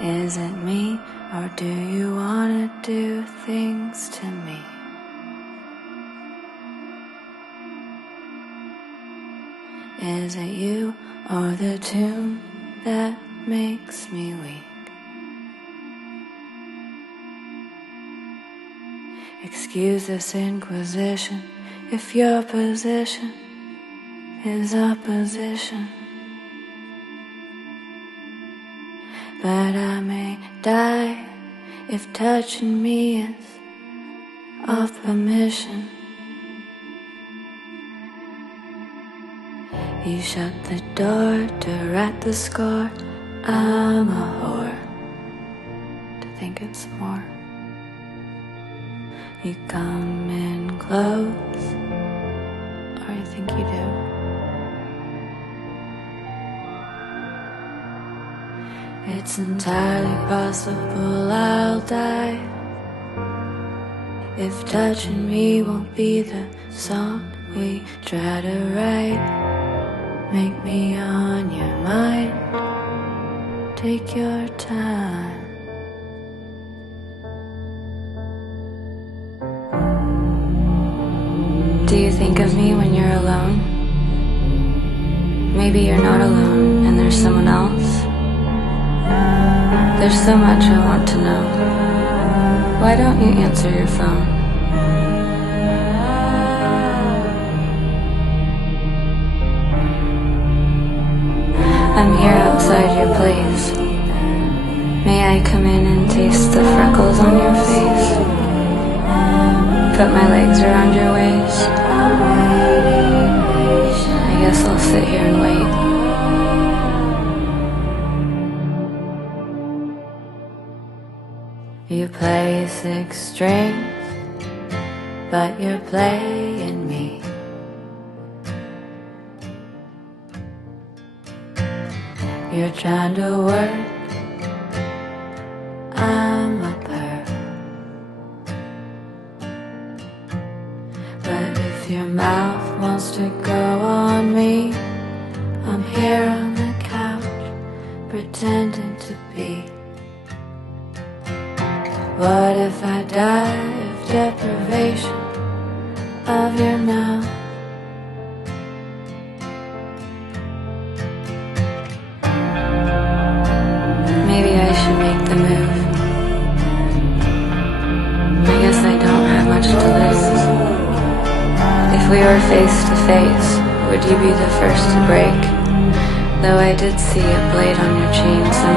Is it me, or do you wanna do things to me? Is it you, or the tune that makes me weak? Excuse this inquisition if your position is opposition. But I may die if touching me is off permission. You shut the door to rat the score. I'm a whore to think it's more. You come in close, or I think you do. It's entirely possible I'll die if touching me won't be the song we try to write. Make me on your mind, take your time. Do you think of me when you're alone? Maybe you're not alone and there's someone else. There's so much I want to know. Why don't you answer your phone? I'm here outside your place. May I come in and taste the freckles on your face? Put my legs around your waist. I guess I'll sit here and wait. You play 6 strings, but you're playing me. You're trying to work, I'm a perv. But if your mouth wants to go on me, I'm here on the couch, pretending to be. What if I die of deprivation of your mouth? Maybe I should make the move. I guess I don't have much to lose. If we were face to face, would you be the first to break? Though I did see a blade on your chain, so